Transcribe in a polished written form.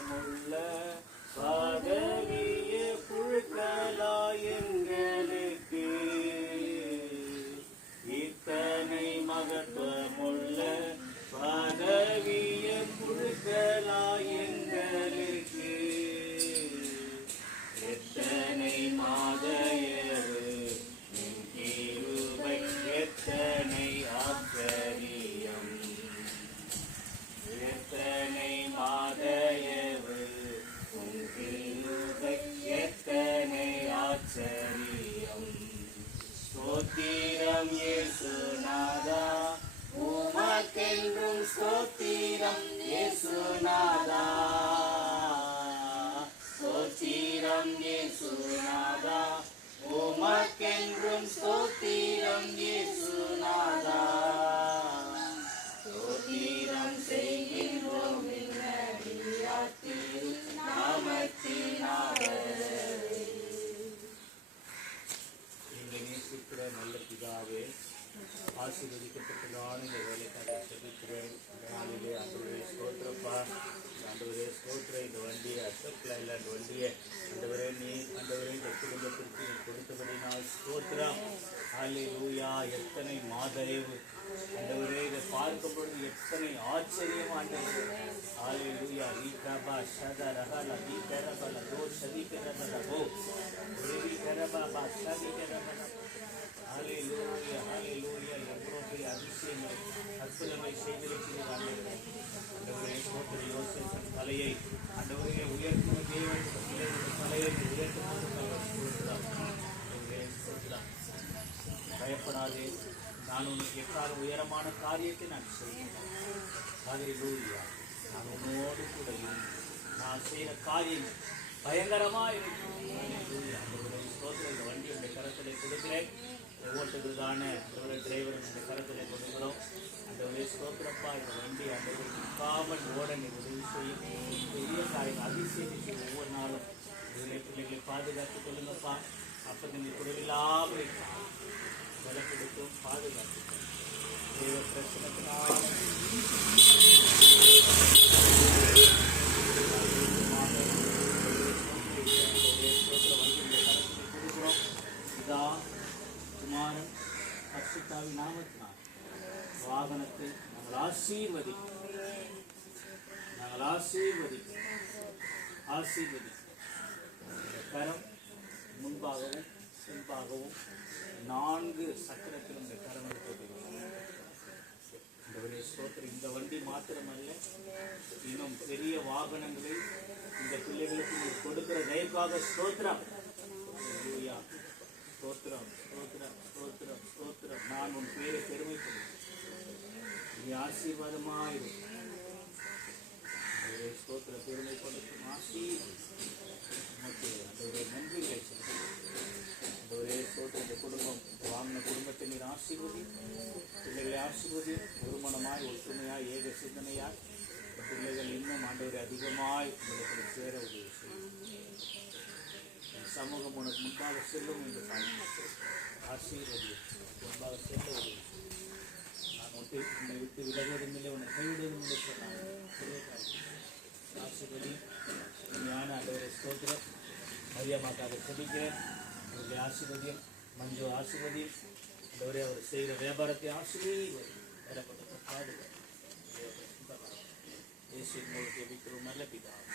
மகத்துவமுள்ள பதவிய புழுக்கலாய் எங்களுக்கு இத்தனை மகத்துவமுள்ள பதவிய புழுக்கலாய் எங்களுக்கு எத்தனை மாதையரு கிருபை எத்தனை ஆச்சரியம் எத்தனை மாதையரு கிருபை எத்தனை ஆச்சரியம் ஸ்தோத்திரம் இயேசுநாதா உமக்கென்றும் ஸ்தோத்திரம் இயேசுநாதா ஸ்தோத்திரம் இயேசுநாதா உமக்கென்றும் ஸ்தோத்திரம் இயேசுநாதா ஸ்தோத்திரம் செய்கின்றோம் நாமத்தினாலே. எங்களை நேசிக்கிற நல்ல பிதாவே, ஆசீர்வதிக்கப்பட்டதான இந்த வேலைக்காக செபிக்கிறேன். நாளிலே ஆண்டவரே ஸ்தோத்திரப்பா, ஆண்டவரே ஸ்தோத்திர இந்த வண்டியை அசப்ல இல்லை அந்த வண்டியை ஆண்டவரே நீ ஆண்டவரே இந்த குடும்பத்திற்கு நீ கொடுத்தபடி நான் ஸ்தோத்திரம். ஹல்லேலூயா. எத்தனை மாதரவு ஆண்டவரே, இதை பார்க்கும் பொழுது எத்தனை ஆச்சரியம் ஆண்டவரே. ஹல்லேலூயா. ரீகபா ஷத ரஹல தீகரபல தோ ஷதி கரபல தோ ரேவி கரபா ஷதி கரபல. ஹல்லேலூயா ஹல்லேலூயா. எவ்வளவு பெரிய அதிசயங்கள் அற்புதங்களை செய்திருக்கிறீர்கள் ஆண்டவரே. ஆண்டவரே ஸ்தோத்திர. யோசேப்பின் தலையை ஆண்டவரே உயர்த்தும் தேவன் தலையை உயர்த்தும். பயப்படாதே, நான் உனக்கு எக்கால உயரமான காரியத்தை நான் செய்வேன். ஹல்லேலூயா. நான் உன்னோடு கூட நான் செய்கிற காரியங்கள் பயங்கரமா இருக்கும். இந்த வண்டியுடைய கரத்திலே கொடுக்கிறேன். ஓட்டுகிறதான டிரைவர் இந்த கரத்திலே கொடுக்கிறோம். அந்த ஒரு ஸ்தோத்திரப்பா, இந்த வண்டி அந்த ஒரு நிற்காமல் ஓட நீ உதவி செய்யும். பெரிய காரியம் அதிசயிச்சு ஒவ்வொரு நாளும் பிள்ளைகளை பாதுகாத்துக் கொள்ளுங்கப்பா. அப்போ நீங்கள் குறைவில்லாமல் பலப்படுத்தும் பாதுகாத்துக்கும் தெய்வ பிரச்சனத்தினால குமாரன் பரிசுத்தாவின் நாமத்தினால் வாகனத்தை நாங்கள் ஆசீர்வதிக்கும். கரம் முன்பாகவும் பின்பாகவும் 4 சக்கரத்திலும் இந்த கரம் இருக்கிறது. இந்த வண்டி மாத்திரமல்ல, இன்னும் பெரிய வாகனங்களை இந்த பிள்ளைகளுக்கு கொடுக்கிற தயவுக்காக ஸ்தோத்திரம். ஸ்தோத்திரம் ஸ்தோத்திரம் ஸ்தோத்திரம் ஸ்தோத்திரம். நான் உன் பேரை பெருமைப்படுவேன். நீ ஆசீர்வாதமாயிருக்கும். ஸ்தோத்திர பெருமைப்படுத்தும் நன்றிகளை ஒரே ஸ்தோத்திர. இந்த குடும்பம் வாங்கின குடும்பத்தை நீர் ஆசீர்வதி, பிள்ளைகளை ஆசீர்வதி. ஒருமனமாய் ஒற்றுமையாய் ஏக சிந்தனையாய் பிள்ளைகள் இன்னும் ஆண்டவரை அதிகமாய் உங்களுக்கு சேர உதவி செய்யும். சமூகம் உனக்கு முன்பாக செல்லும் என்று ஆசீர்வதி, முன்பாக செல்ல உதவி. நான் உன்னை விட்டு விலகுவதும் இல்லை, உன்னை கைவிடுவதும் இல்லை சொன்னாங்க. ஆசீர்வதி. ஞான ஆண்டவரை ஸ்தோத்திரம். மரியம்மாக்காக செபிக்கிறேன். அவருடைய ஆசீர்வதியம். மஞ்சு ஆசீர்வதியம். ஆண்டவரே அவர் செய்கிற வியாபாரத்தை ஆசீர்வதி. வரப்பட்ட பாதுகாப்பு இயேசுவின் மூலம் ஜெபிக்கிறோம் நல்ல பிதாவே.